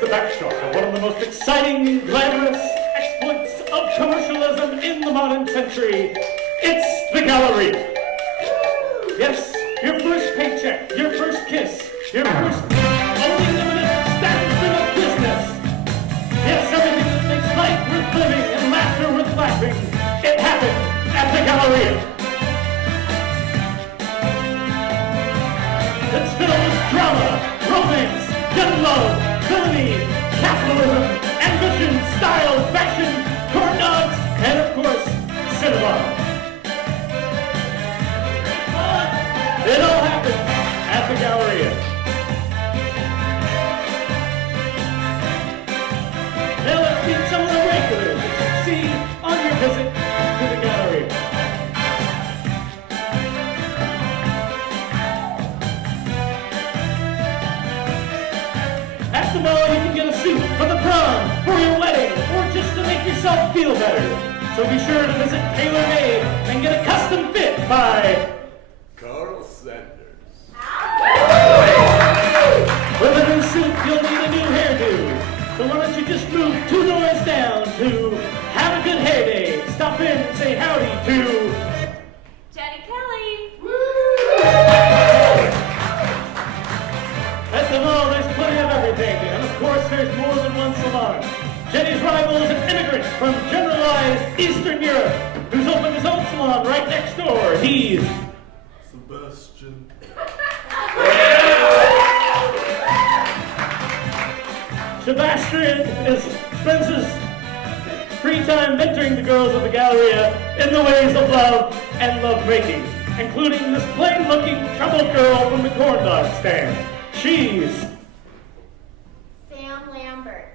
the backdrop of one of the most exciting, glamorous exploits of commercialism in the modern century. It's the Galleria. Yes, your first paycheck, your first kiss, your first only limited establishment of business. Yes, everything that makes life worth living and laughter worth laughing. It happened at the Galleria. It's filled with drama, romance, young love, villainy, capitalism, ambition, style, fashion, corn dogs, and of course, cinema. It all happened at the Galleria. Now let's meet some of the regulars that you'll see on your visit to the Galleria. At the mall, you can get a suit for the prom, for your wedding, or just to make yourself feel better. So be sure to visit Tailor Made and get a custom fit by with a new suit, you'll need a new hairdo. So why don't you just move 2 doors down to Have a Good Hair Day. Stop in and say howdy to Jenny Kelly. At the mall, there's plenty of everything. And of course, there's more than one salon. Jenny's rival is an immigrant from generalized Eastern Europe who's opened his own salon right next door. He's Sebastian. Sebastian spends his free time mentoring the girls of the Galleria in the ways of love and love-making, including this plain-looking, troubled girl from the corn dog stand. She's Sam Lambert.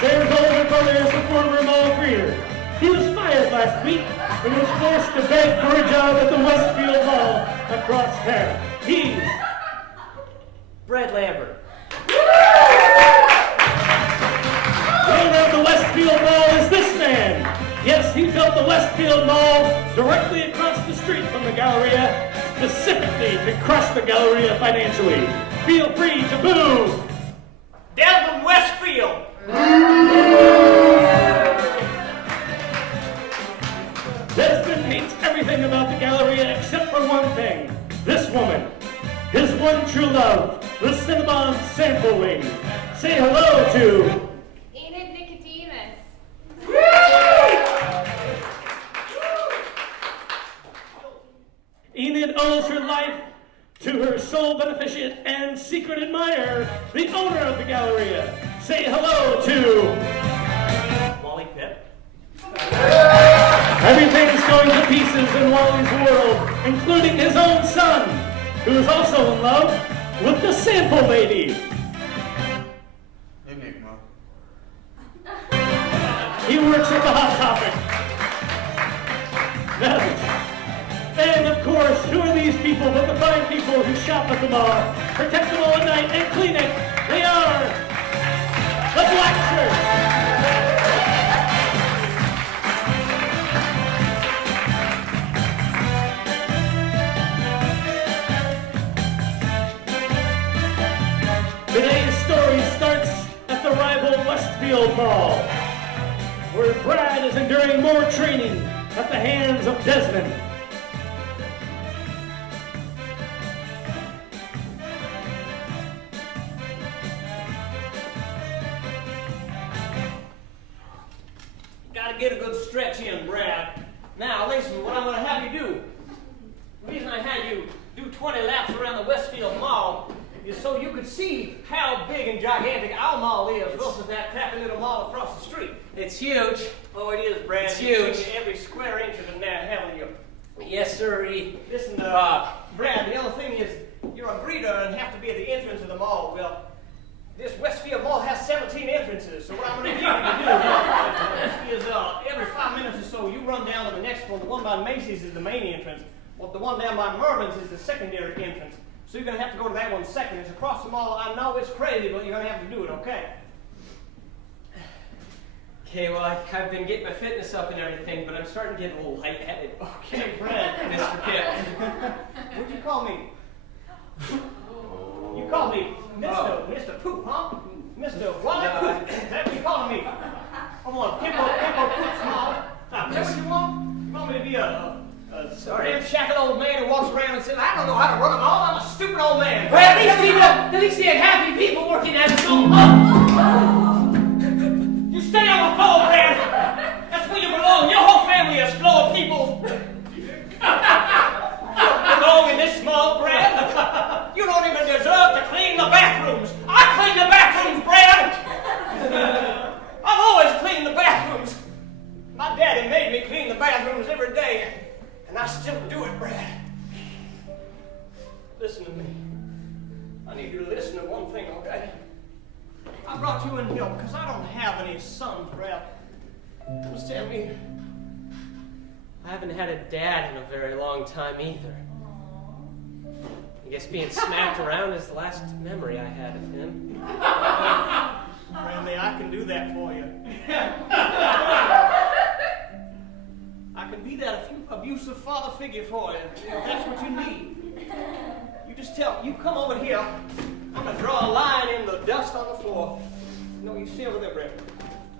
Sam's older brother is the former mall greeter. He was fired last week and was forced to beg for a job at the Westfield Mall across town. He's Brad Lambert. owner of the Westfield Mall is this man. Yes, he built the Westfield Mall directly across the street from the Galleria, specifically to crush the Galleria financially. Feel free to boo. Desmond Westfield. Desmond hates everything about the Galleria except for one thing. This woman. His one true love, the Cinnabon sample wing. Say hello to Enid Nicodemus. Enid owes her life to her sole beneficent and secret admirer, the owner of the Galleria. Say hello to Wally Pip. Everything's going to pieces in Wally's world, including his own son, who is also in love with the sample lady. Enigma. He works at the Hot Topic. And of course, who are these people but the fine people who shop at the mall, protect them all at night, and clean it? They are the Black Shirts. Today's story starts at the rival Westfield Mall, where Brad is enduring more training at the hands of Desmond. Gotta get a good stretch in, Brad. Now, listen, what I'm gonna have you do, the reason I had you do 20 laps around the Westfield Mall is so you could see how big and gigantic our mall is versus that crappy little mall across the street. It's huge. Oh, it is, Brad. It's You've huge. seen every square inch of it now, haven't you? Yes, sir. Listen, Brad, the other thing is, you're a greeter and have to be at the entrance of the mall. Well, this Westfield Mall has 17 entrances, so what I'm going to need you to do is every 5 minutes or so, you run down to the next one. The one by Macy's is the main entrance. Well, the one down by Mervin's is the secondary entrance. So you're going to have to go to that one second. It's across the mall. I know it's crazy, but you're going to have to do it, okay? Okay, well, I've been getting my fitness up and everything, but I'm starting to get a little lightheaded. Okay, Brad. Mr. Pip. What'd you call me? You called me Mr. Poop, huh? Mr. Wally Poop. Is that what you calling me? I want Pippo Poop Small. Is that what you want? You want me to be a ramshackle old man who walks around and says, I don't know how to run them all. I'm a stupid old man. Well, at least he had happy people working at his own. You stay on the floor, Brad. That's where you belong. Your whole family is full of people. You don't belong in this small, Brad. You don't even deserve to clean the bathrooms. I clean the bathrooms, Brad. I've always cleaned the bathrooms. My daddy made me clean the bathrooms every day, and I still do it, Brad. Listen to me. I need you to listen to one thing, okay? I brought you in here because I don't have any sons, Brad. Understand me? I haven't had a dad in a very long time either. I guess being smacked around is the last memory I had of him. Friendly, I can do that for you. I can be that abusive father figure for you, if that's what you need. You just you come over here. I'm going to draw a line in the dust on the floor. No, you see over there, Brett.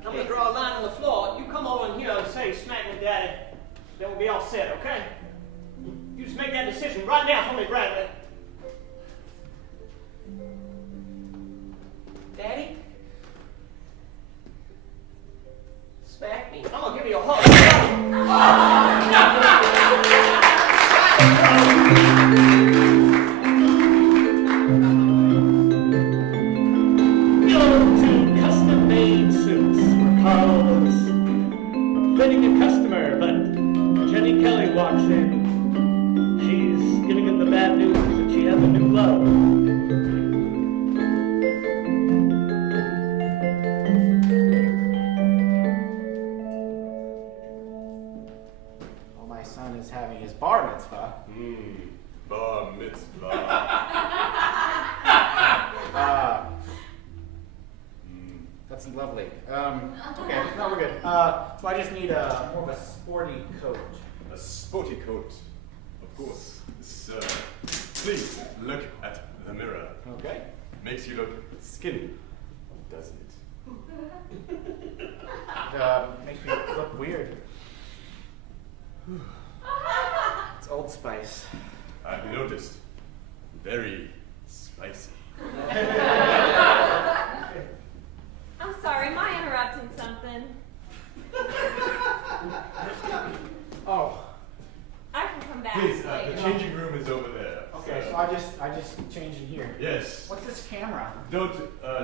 I'm going to draw a line on the floor. You come over in here and say, smack me, Daddy. Then we'll be all set, okay? You just make that decision right now for me, Bradley. Daddy? Smack me. I'm going to give you a hug. Custom-made suits where Carl was fitting a customer, but Jenny Kelly walks in. She's giving him the bad news that she has a new love. Well, my son is having his bar mitzvah. Bar mitzvah. That's lovely. Okay, no, we're good. So I just need more of a sporty coat. A sporty coat, of course. Sir, please look at the mirror. Okay. Makes you look skinny, doesn't it? Makes me look weird. It's Old Spice. I've noticed. Very spicy. I'm sorry, am I interrupting something? Oh. I can come back Please, later. the changing room is over there. Okay, so I just change in here. Yes. What's this camera? Don't,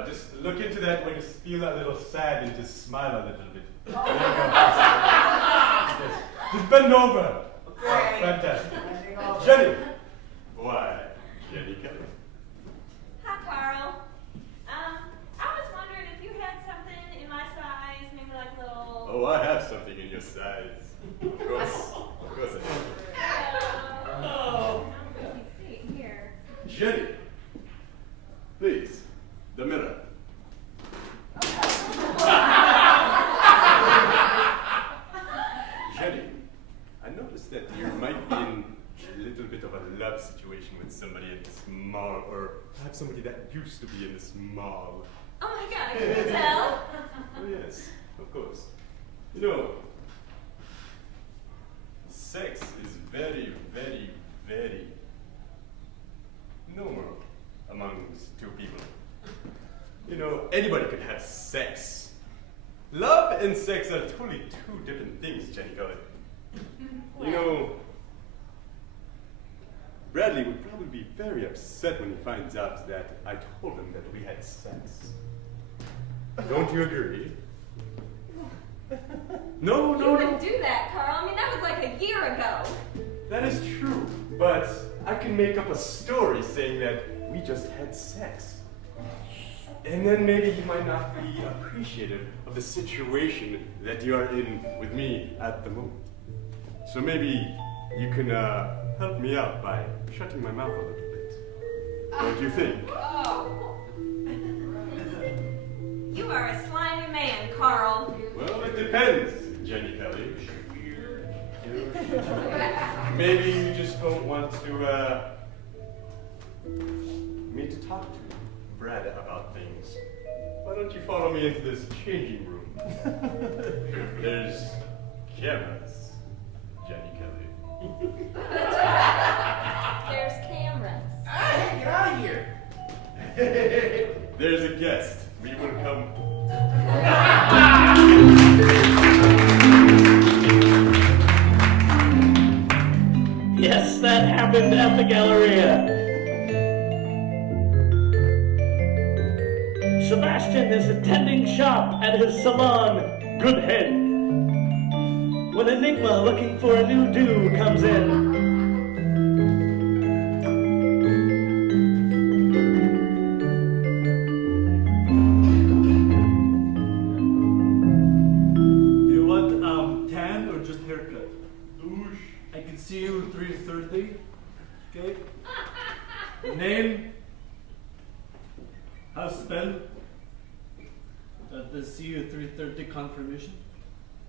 just look into that when you feel a little sad and just smile a little bit. There you go. Yes. Just bend over. Okay. Fantastic. Bending over. Jenny. Why, Jenny Kelly. Hi, Carl. I was wondering if you had something in my size, maybe like a little... Oh, I have something in your size. Of course. Of course I have. Oh. I'm pretty seat here. Jenny. Please. The mirror. Jenny, I noticed that you might be in a little bit of a love situation with somebody in this mall, or perhaps somebody that used to be in this mall. Oh my God, can you tell? Oh yes, of course. You know, sex is very, very, very normal among two people. You know, anybody could have sex. Love and sex are totally two different things, Jenny Kelly. You know, Bradley would probably be very upset when he finds out that I told him that we had sex. Don't you agree? No, You no, no. wouldn't do that, Carl. I mean, that was like a year ago. That is true, but I can make up a story saying that we just had sex. And then maybe you might not be appreciative of the situation that you are in with me at the moment. So maybe you can help me out by shutting my mouth a little bit. What do you think? You are a slimy man, Carl. Well, it depends, Jenny Kelly. Maybe you just don't want to me to talk to Brad about things, why don't you follow me into this changing room? There's cameras, Jenny Kelly. There's cameras. Hey, get out of here! There's a guest. Will you want to come? Yes, that happened at the Galleria. Sebastian is attending shop at his salon, Good Head, when Enigma, looking for a new do, comes in. Tan or just haircut? Douche. I can see you 3 to 30. Okay. Name. House spell. See you 3:30 confirmation.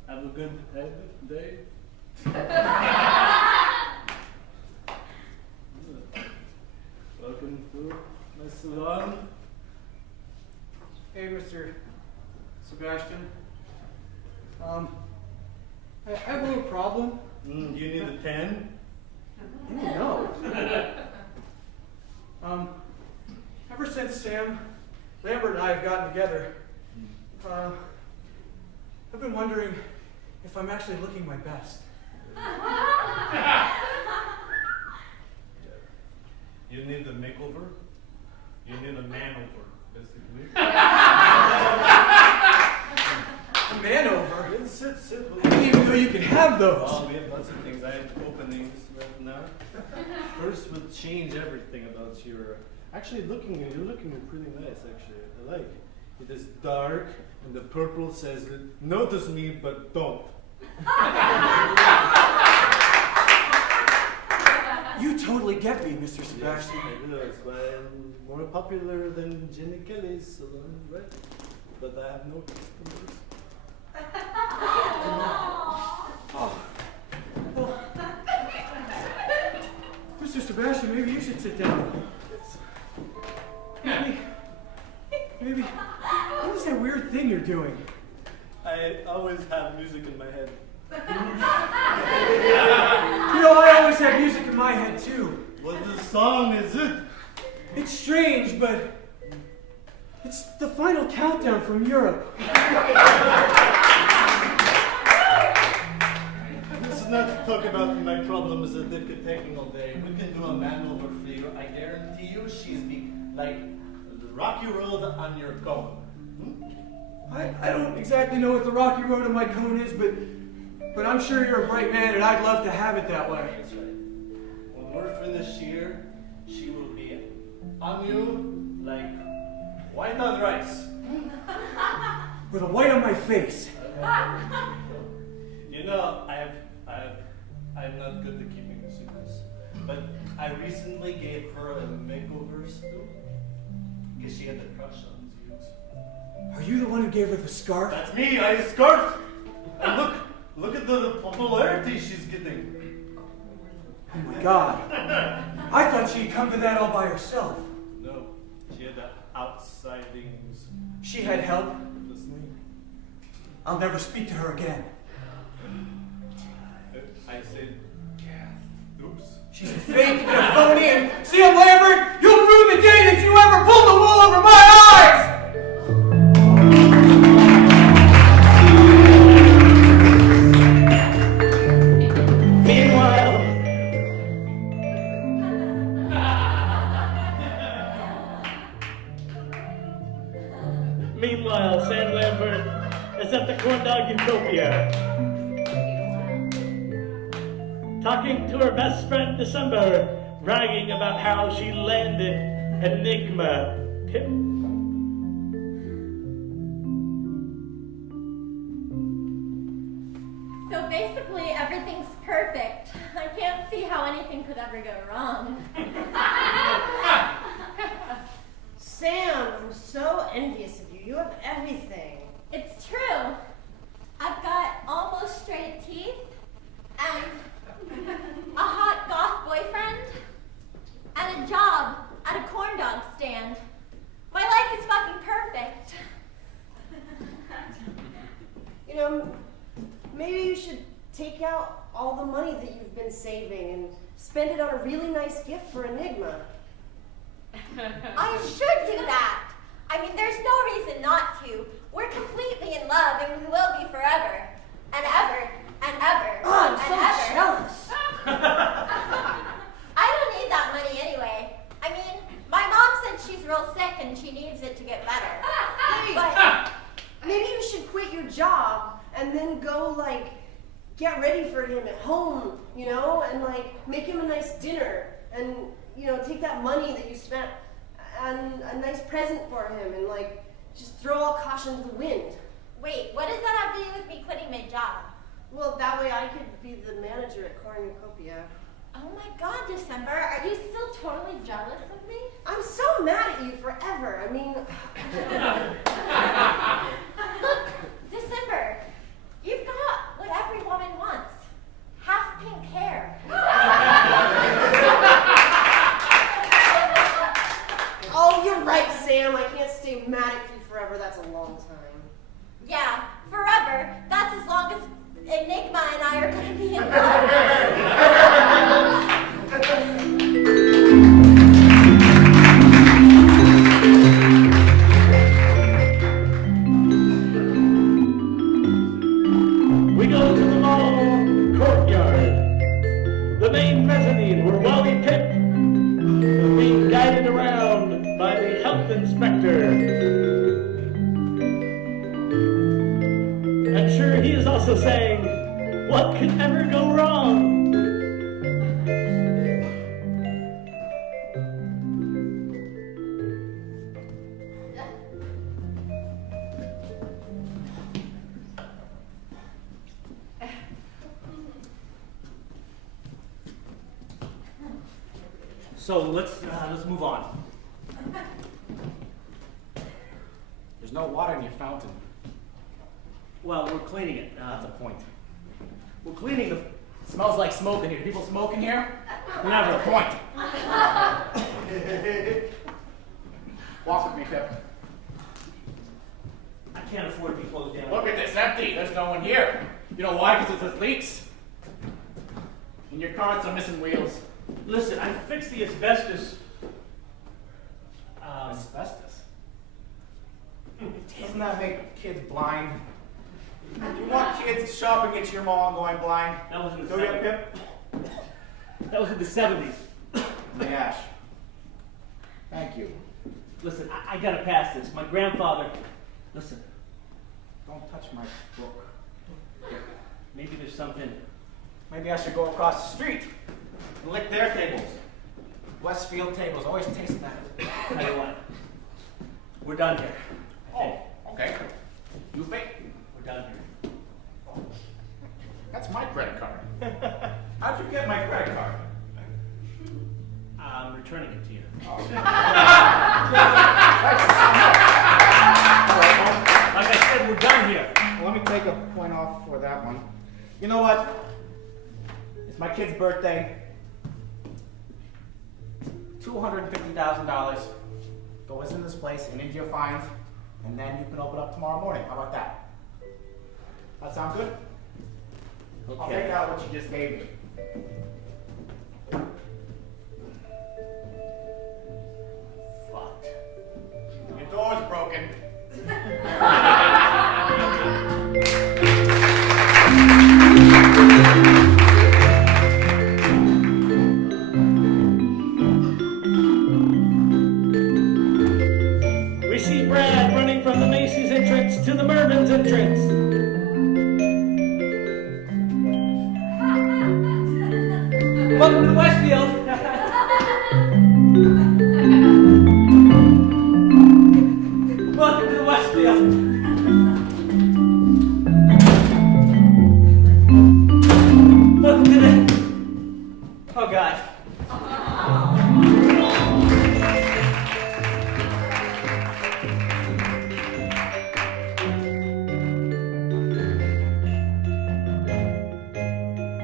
Have a good day. Welcome to my salon. Hey, Mr. Sebastian. I have a little problem. Do you need a tan? No. Ever since Sam, Lambert and I have gotten together, I've been wondering if I'm actually looking my best. You need a makeover? You need a man-over, basically. A man over? It's simple. I didn't even know you could have those. Oh, we have lots of things. I have openings right now. First, we'll change everything about your. Actually, you're looking pretty nice. Actually, I like. It is dark, and the purple says, "Notice me, but don't." You totally get me, Mr. Sebastian. Yes, I do. That's why I'm more popular than Jenny Kelly's salon, right? But I have no customers. Oh. Well, Mr. Sebastian, maybe you should sit down. Maybe, what is that weird thing you're doing? I always have music in my head. You know, I always have music in my head too. What the song is it? It's strange, but it's the final countdown from Europe. This is not to talk about my problems that it could take all day. We can do a man-over for you. I guarantee you she's like the rocky road on your cone. I don't exactly know what the rocky road on my cone is, but I'm sure you're a bright man, and I'd love to have it that way. That's right. When we're finished here, she will be on you like white on rice. With a white on my face. You know, I'm not good at keeping the secrets, but I recently gave her a makeover too, because she had a crush on you. Are you the one who gave her the scarf? That's me. I scarf. And look at the popularity she's getting. Oh my God. I thought she'd come to that all by herself. No, she had the outside things. She had help. Listening. I'll never speak to her again. I said, oops. She's a fake and a phony, and see you, Lambert, you'll rue the day that you ever pulled the wool over my eyes! Meanwhile, Sam Lambert is at the Corn Dog Utopia, talking to her best friend December, bragging about how she landed Enigma. So basically, everything's perfect. I can't see how anything could ever go wrong. Sam, I'm so envious of you. You have everything. It's true. I've got almost straight teeth, and a hot goth boyfriend, and a job at a corn dog stand. My saving and spend it on a really nice gift for Enigma. I should do that. I mean, there's no reason not to. We're completely in love, and we will be forever. And ever. And ever. Oh, I'm and so ever. jealous. I don't need that money anyway. I mean, my mom said she's real sick and she needs it to get better. But Maybe you should quit your job and then go, like, get ready for him at home, you know, and, like, make him a nice dinner and, you know, take that money that you spent and a nice present for him and, like, just throw all caution to the wind. wait, what does that have to do with me quitting my job? Well, that way I could be the manager at Cornucopia. Oh my God, December, are you still totally jealous of me? I'm so mad at you forever. I mean, Look, December, you've got what every woman wants. Half pink hair. oh, you're right, Sam. I can't stay mad at you forever. That's a long time. Yeah, forever. That's as long as Enigma and I are going to be in We go to the mall courtyard, the main mezzanine where Wally Pip is being guided around by the health inspector. I'm sure he is also saying, what could ever go wrong? So let's move on. There's no water in your fountain. Well, we're cleaning it. That's a point. We're cleaning the. Smells like smoke in here. Do people smoke in here? Never. That's a point. Walk with me, Pip. I can't afford to be closed down. Look at this, empty. There's no one here. You know why? Because it leaks. And your car's are missing wheels. Listen, I fixed the asbestos. Asbestos? Doesn't that make kids blind? You want kids shopping at your mall and going blind? That was in the Go get 70s. Pip. That was in the 70s. Nash. Thank you. Listen, I gotta pass this. My grandfather. Listen, Don't touch my book. maybe there's something. Maybe I should go across the street and lick their tables. Westfield tables always taste better. Tell you what. We're done here. Oh, okay. You think? We're done here. That's my credit card. How'd you get my credit card? I'm returning it to you. Like I said, we're done here. Well, let me take a point off for that one. You know what? It's my kid's birthday. $250,000 goes in this place and into your fines, and then you can open up tomorrow morning. How about that? That sound good? Okay. I'll take out what you just gave me. Fucked. Your door's broken. We see Brad running from the Macy's entrance to the Mervin's entrance. Welcome to Westfield. Welcome to Westfield. Welcome to the. Oh God.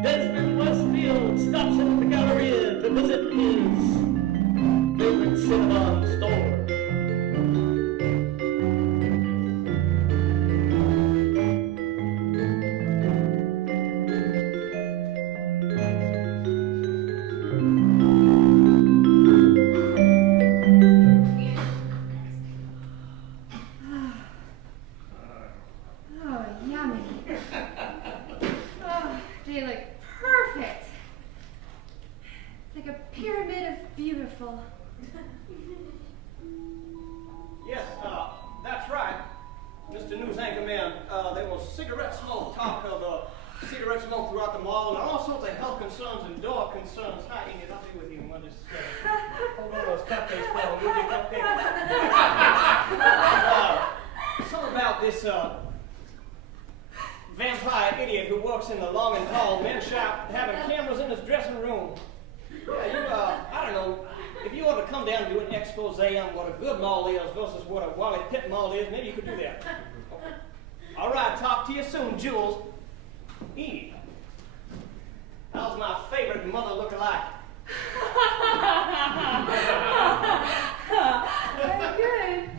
Desmond Westfield stops in at the Galleria to visit his favorite Cinnabon store. It's like a pyramid of beautiful. Yes, that's right, Mr. News Anchorman. There was cigarette smoke, talk of cigarette smoke throughout the mall, and all sorts of health concerns and dog concerns. Hi, Enid, I'll be with you in 1 second. Hold on those cupcakes, Paul. We'll get cupcakes. Something about this vampire idiot who works in the long and tall men's shop having cameras in his dressing room. Yeah, I don't know. If you want to come down and do an expose on what a good mall is versus what a Wally Pip mall is, maybe you could do that. All right, talk to you soon, Jules. Enid, how's my favorite mother look-alike? I'm good.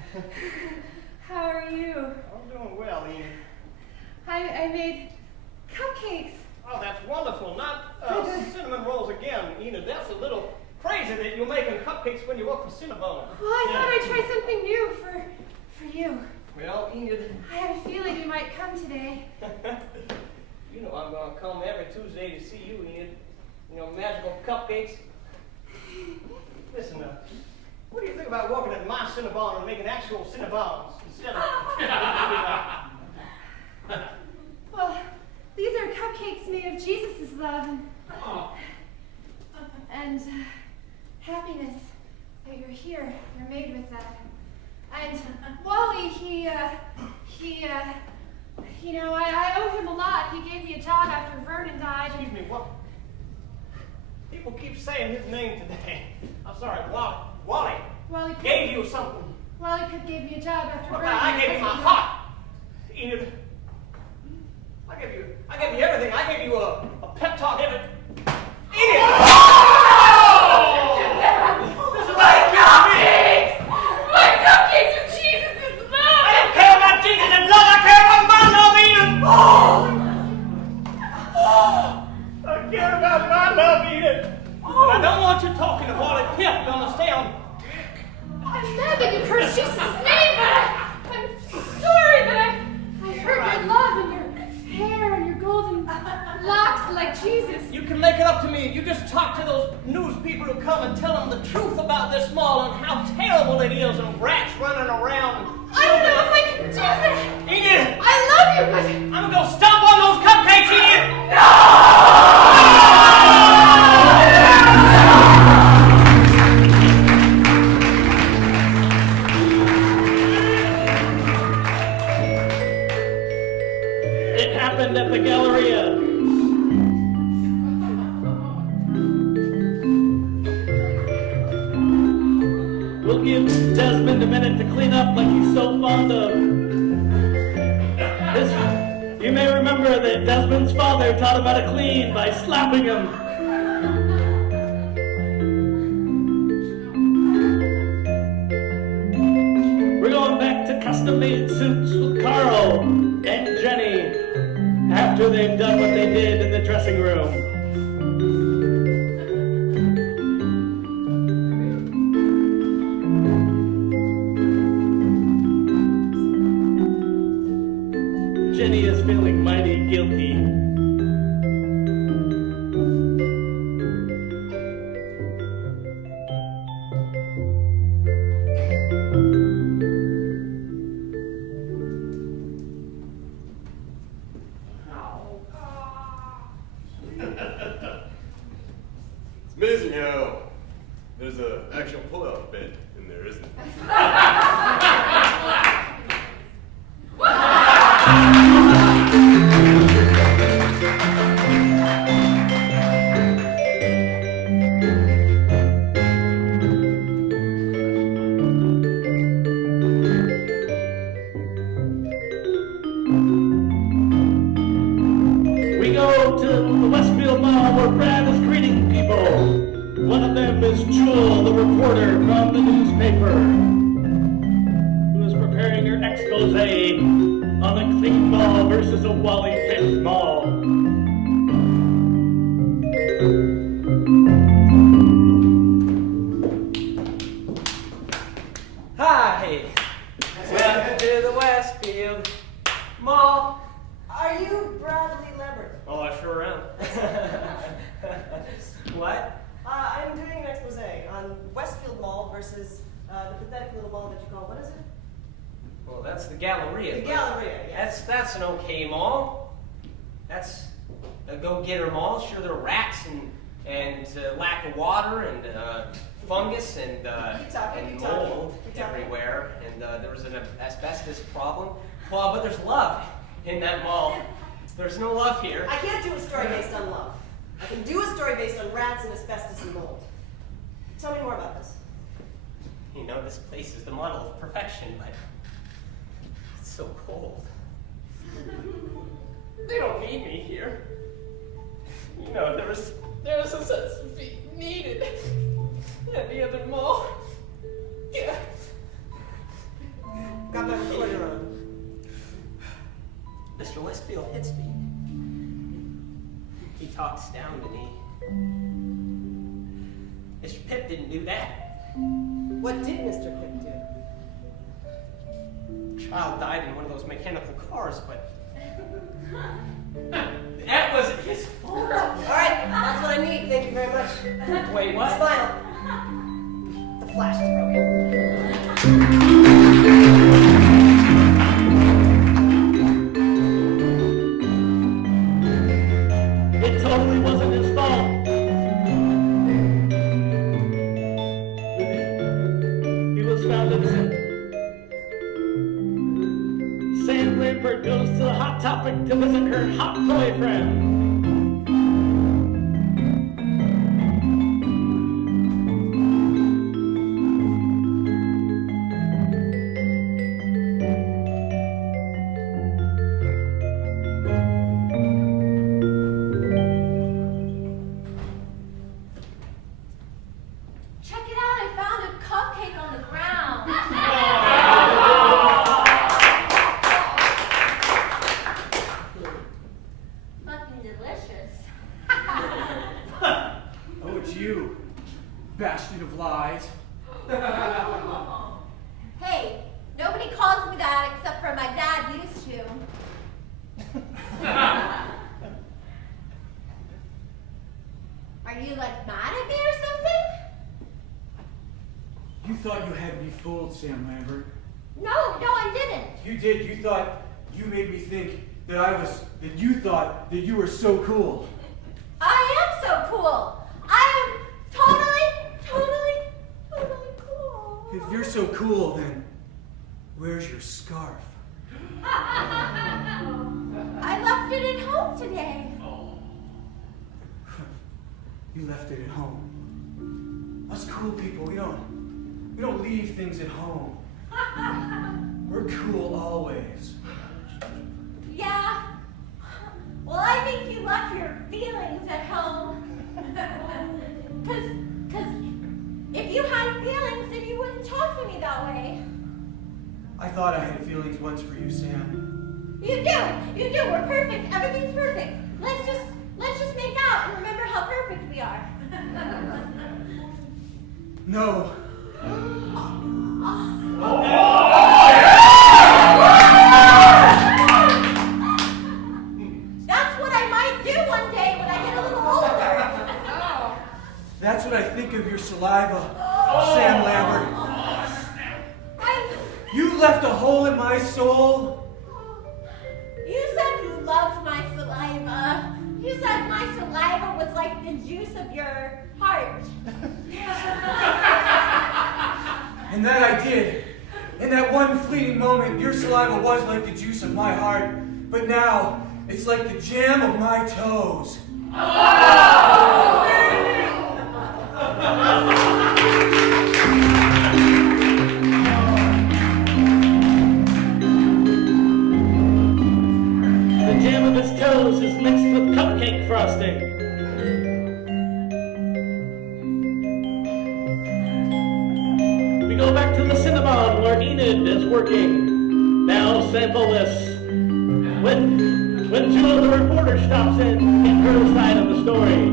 How are you? I'm doing well, Enid. I made cupcakes. Oh, that's wonderful. Not cinnamon rolls again, Enid. That's a little crazy that you're making cupcakes when you work for Cinnabon. Well, I thought I'd try something new for you. Well, Enid. I had a feeling you might come today. You know I'm going to come every Tuesday to see you, Enid. You know, magical cupcakes. Listen, what do you think about working at my Cinnabon and making actual Cinnabons instead of... Well, these are cupcakes made of Jesus' love and happiness that you're here. You're made with that. And Wally, you know, I owe him a lot. He gave me a job after Vernon died. Excuse me, what? People keep saying his name today. I'm sorry, Wally. Wally Pip gave you something. Wally Pip gave me a job after Vernon. I gave you my heart, Enid. I gave you everything. I gave you a pep talk. Enid! My cupcakes! My cupcakes are Jesus' love! I don't care about Jesus' love. I care about my love, Enid! I care about my love, Enid. And I don't want you talking to Wally Pip. You understand? I'm mad that you cursed Jesus' name, but I'm sorry that I heard your love and your hair and your golden locks like Jesus. You can make it up to me. You just talk to those news people who come and tell them the truth about this mall and how terrible it is and rats running around. I don't know if I can do that. Enid! I love you, but... I'm gonna go stomp on those cupcakes, Enid! No! It happened at the Galleria. We'll give Desmond a minute to clean up like he's so fond of. You may remember that Desmond's father taught him how to clean by slapping him. We're going back to custom-made suits with Carl and Jenny after they've done what they did in the dressing room. Jenny is feeling mighty guilty. It's amazing how there's an actual pull-out bed in there, isn't it? We go to the Westfield Mall where Brad is greeting people. One of them is Jewel, the reporter from the newspaper, who is preparing her expose on the clean mall versus a Wally Pip mall. Hi! Welcome to the Westfield Mall. Are you Bradley Lambert? Oh, I sure am. What? I'm Westfield Mall versus the pathetic little mall that you call, what is it? Well, that's the Galleria. The Galleria, yes. That's an okay mall. That's a go-getter mall. Sure, there are rats and lack of water and fungus and mold everywhere, and there was an asbestos problem. Well, but there's love in that mall. There's no love here. I can't do a story based on love. I can do a story based on rats and asbestos and mold. Tell me more about this. You know, this place is the model of perfection, but it's so cold. They don't need me here. You know, there was a sense of being needed at the other mall. Yeah. Got that later on. Mr. Westfield hits me. He talks down to me. Mr. Pip didn't do that. What did Mr. Pip do? Child died in one of those mechanical cars, but that wasn't his fault. All right, that's what I need. Thank you very much. Wait, what? Smile. The flash is broken. It totally wasn't his fault. He was found innocent. Sam Lambert goes to the Hot Topic to visit her hot boyfriend. Check it out, I found a cupcake on the ground. Fucking delicious. Oh, it's you, bastion of lies. Hey, nobody calls me that except for my dad used to. Are you like mad at me or something? You thought you had me fooled, Sam Lambert. No, I didn't. You did. You thought you made me think that you thought that you were so cool. I am so cool. I am totally cool. If you're so cool, then where's your scarf? I left it at home today. You left it at home. Us cool people, we don't leave things at home. We're cool always. Yeah. Well, I think you left your feelings at home. Cause if you had feelings, then you wouldn't talk to me that way. I thought I had feelings once for you, Sam. You do. We're perfect. Everything's perfect. Let's just make out and remember how perfect we are. No. That's what I might do one day when I get a little older. That's what I think of your saliva, Sam Lambert. You left a hole in my soul. You said you loved my saliva. You said my saliva was like the juice of your heart. And that I did. In that one fleeting moment, your saliva was like the juice of my heart. But now, it's like the jam of my toes. The jam of his toes is mixed with cupcake frosting. We go back to the Cinnabon where Enid is working. Now sample this. When two of the reporters stops in her side of the story.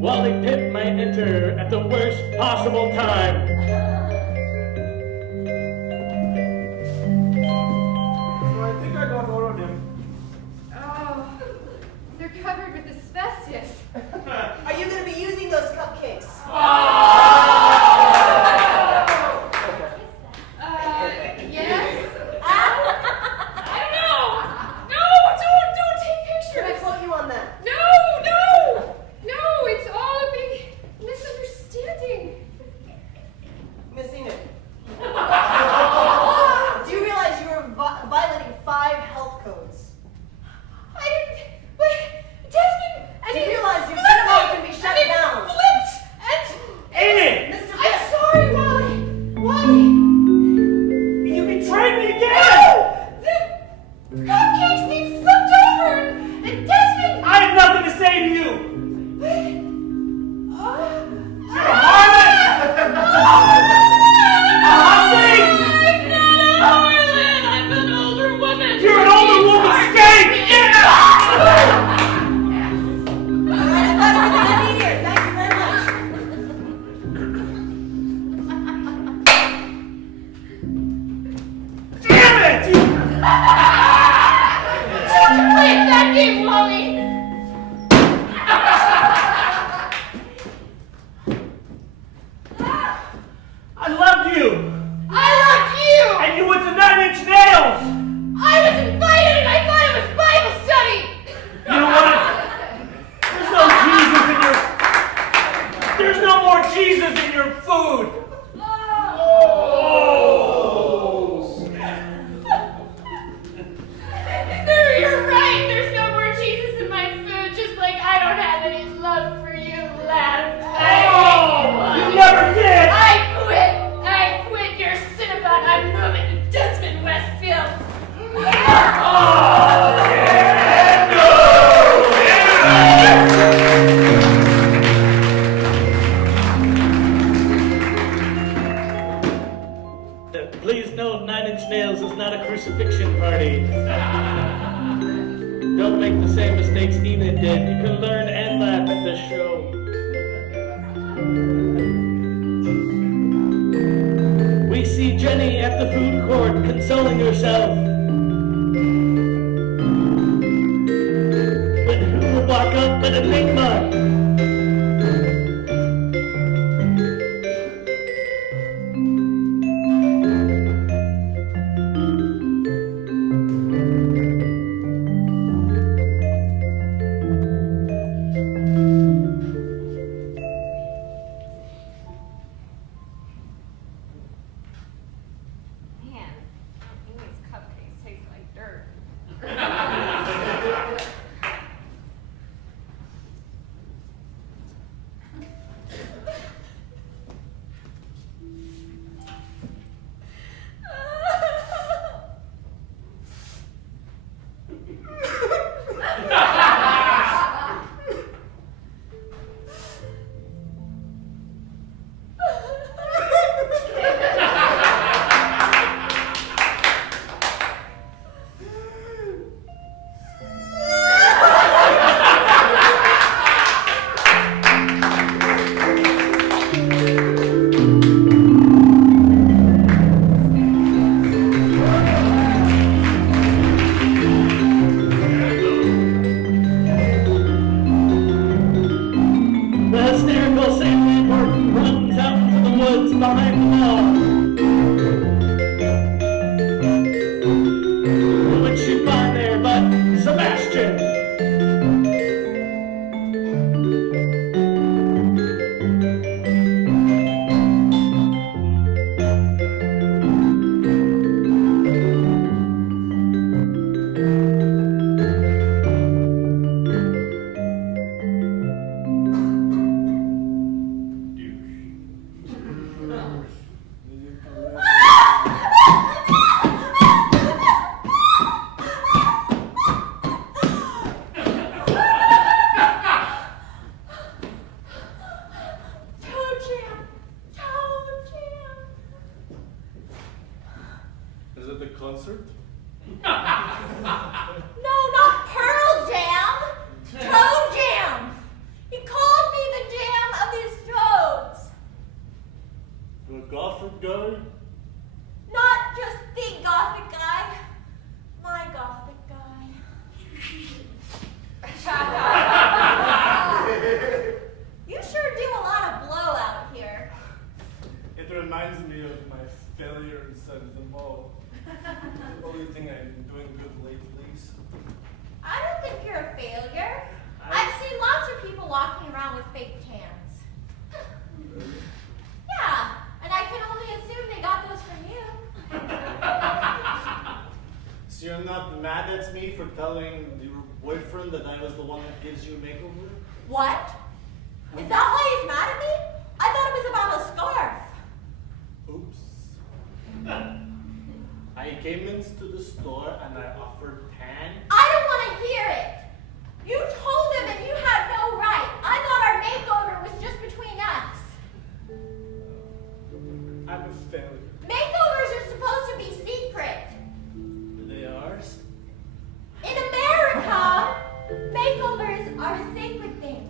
Wally Pip might enter at the worst possible time. So I think I got all of them. covered with asbestos. Are you going to be using those cupcakes? Yes? I don't know. No, don't take Can I pictures. quote you on that? No, it's all a big misunderstanding. Miss Enid. Do you realize you are violating 5 health codes? I didn't, but Desmond, Do you realize your cinema can be shut down? Flipped and Enid! Mr. I'm Pip. sorry, Wally. You betrayed me again! The cupcakes, they flipped over, and Desmond. I have nothing to say to you! You're a harlot! I'm an older woman. You're an older woman, skank! Yeah! All right, I've got everything I need here. Thank you very much. Damn it! Don't play that game, Wally. I loved you! I loved you. And you went to 9 Inch Nails! I was invited, and I thought it was Bible study. You know what? There's no Jesus in your... There's no more Jesus in your food! You're right. There's no more Jesus in my food, just like I don't have any love for you left. You never did! I quit your Cinnabon. I'm moving to Desmond, Westfield. Please note, 9 Inch Nails is not a crucifixion party. Don't make the same mistakes Enid did. You can learn and laugh at this show. We see Jenny at the food court consoling herself. But who will walk up but Enigma? Man, Amy's cupcakes mad at me for telling your boyfriend that I was the one that gives you a makeover? What? Is that why he's mad at me? I thought it was about a scarf. Oops. I came into the store and I offered tan. I don't want to hear it. You told him and you had no right. I thought our makeover was just between us. I'm a failure. Makeovers are supposed to be secret. They are? In America, makeovers are a sacred thing.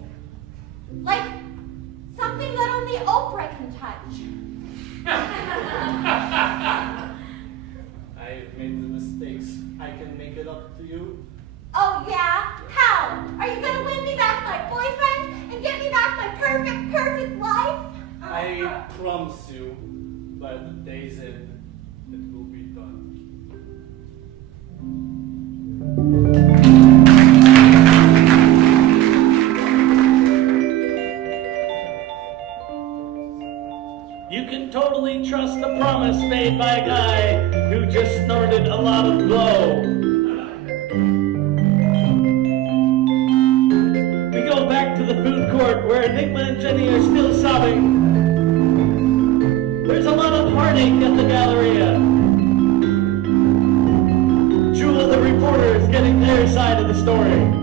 Like something that only Oprah can touch. I've made the mistakes. I can make it up to you. Oh yeah? How? Are you gonna win me back my boyfriend and get me back my perfect life? I promise you, by the day's end, it will be done. You can totally trust a promise made by a guy who just snorted a lot of blow. We go back to the food court where Enigma and Jenny are still sobbing. There's a lot of heartache at the Galleria. Jewel, the reporter, is getting their side of the story.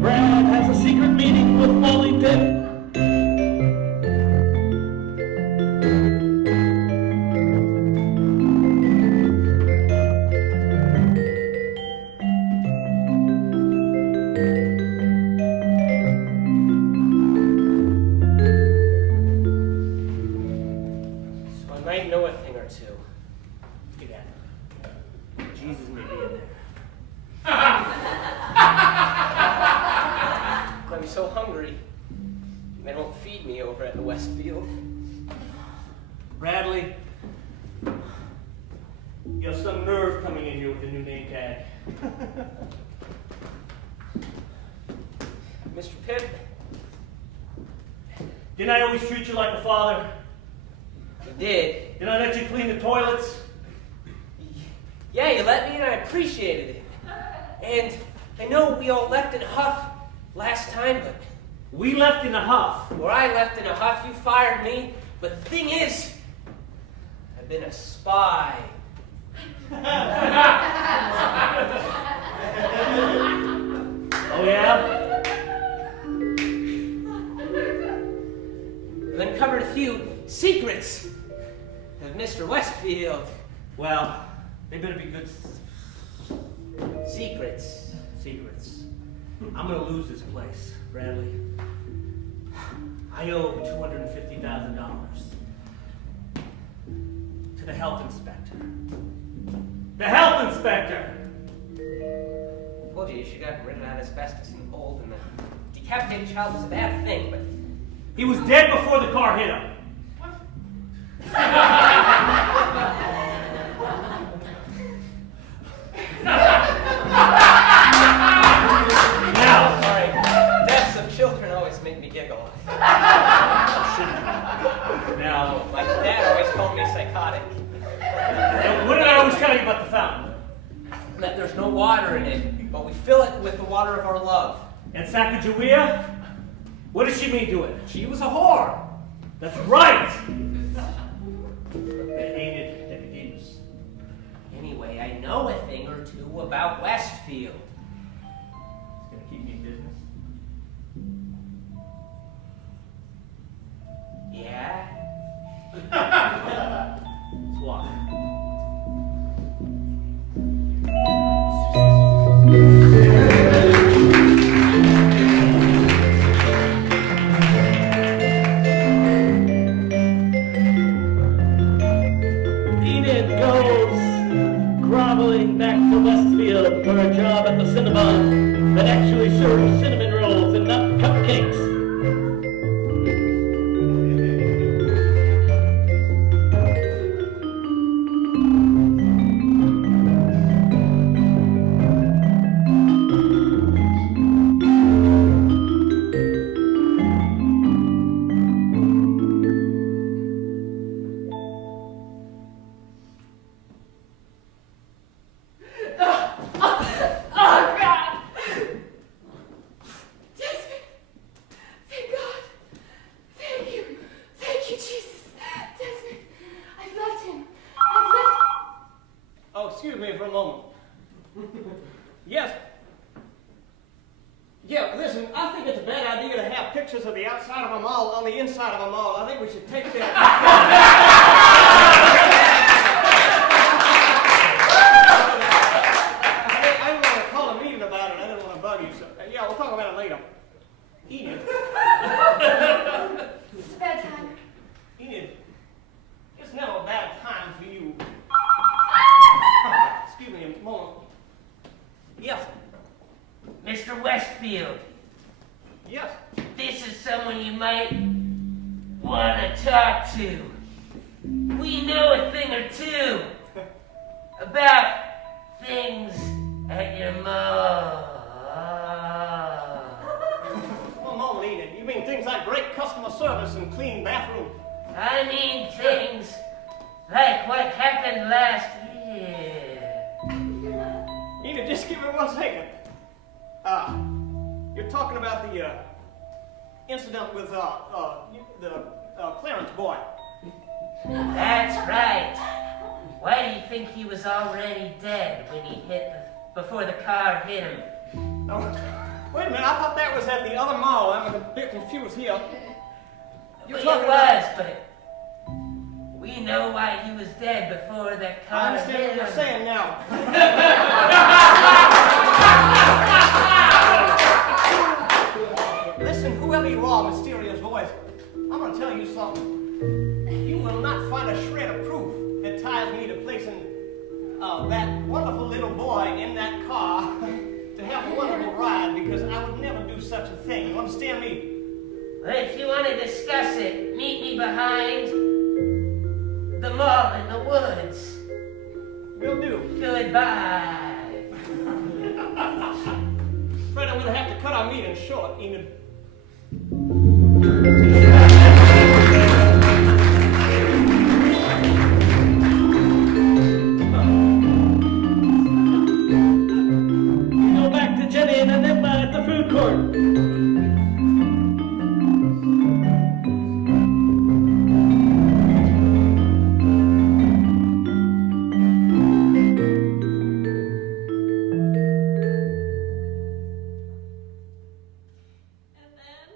Brad has a secret meeting with Wally Pip. So I might know a thing or two. Look at that. Jesus may be in there. I'm so hungry. They don't feed me over at the Westfield. Bradley, you have some nerve coming in here with a new name tag. Mr. Pip, Didn't I always treat you like a father? you did. Didn't I let you clean the toilets? Yeah, you let me and I appreciated it. And I know we all left in a huff last time, but We left in a huff. where I left in a huff, you fired me. But the thing is, I've been a spy. Oh yeah? I've uncovered a few secrets of Mr. Westfield. Well, they better be good Secrets. secrets. I'm gonna lose this place, Bradley. I owe $250,000 to the health inspector. The health inspector! I told you should have gotten rid of that asbestos in the mold, and the decapitated child was a bad thing, but He was dead before the car hit him. Now, sorry. Deaths of children always make me giggle. now, My dad always called me psychotic. what did I always tell you about the fountain? That there's no water in it, but we fill it with the water of our love. And Sacagawea? What did she mean to it? She was a whore. That's right! Enid, Nicodemus. Anyway, I know a thing or two about Westfield. It's gonna keep me in business. Yeah? That's why. have pictures of the outside of a mall on the inside of a mall. I think we should take that. I didn't want to call a meeting about it. I didn't want to bug you. So, yeah, we'll talk about it later. Enid. It's bedtime. Enid, it's never a bad time for you. Excuse me a moment. Yes. Mr. Westfield. Yes. This is someone you might want to talk to. We know a thing or two about things at your mall. One moment, Enid. You mean things like great customer service and clean bathroom? I mean things like what happened last year. Enid, just give me 1 second. You're talking about the incident with the Clarence boy. That's right. Why do you think he was already dead when he before the car hit him? Oh, wait a minute, I thought that was at the other mall. I'm a bit confused here. Well, it was, but we know why he was dead before that car I understand hit what you're him. saying now. Listen, whoever you are, mysterious voice, I'm going to tell you something. You will not find a shred of proof that ties me to placing that wonderful little boy in that car to have a wonderful ride, because I would never do such a thing. You understand me? Well, if you want to discuss it, meet me behind the mall in the woods. Will do. Goodbye. Fred, I'm going to have to cut our meeting short, Enid. We go back to Jenny and Enigma at the food court. And then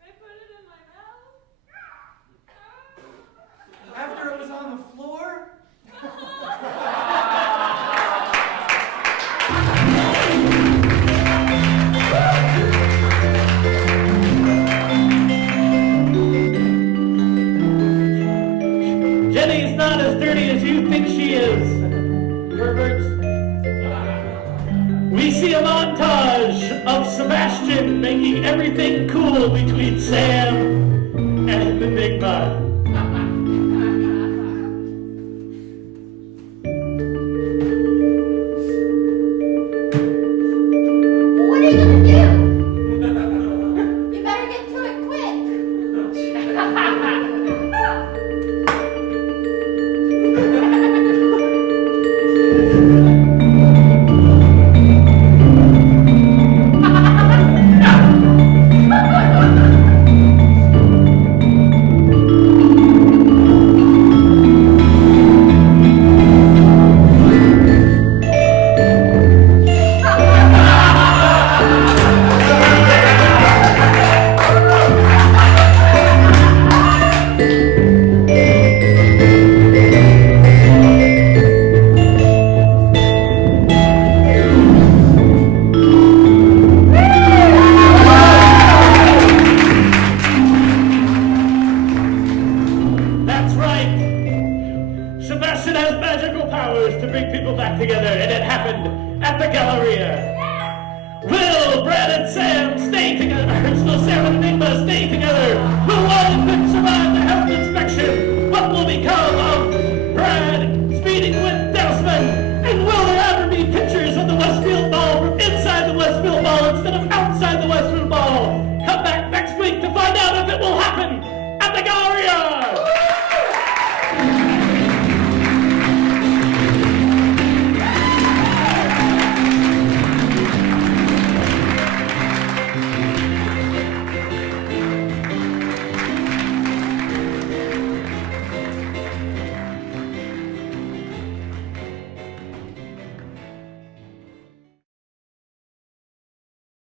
I put it in my mouth. After it was on the floor? Jenny's not as dirty as you think she is. Perverts. We see a montage of Sebastian making everything cool between Sam and Enigma.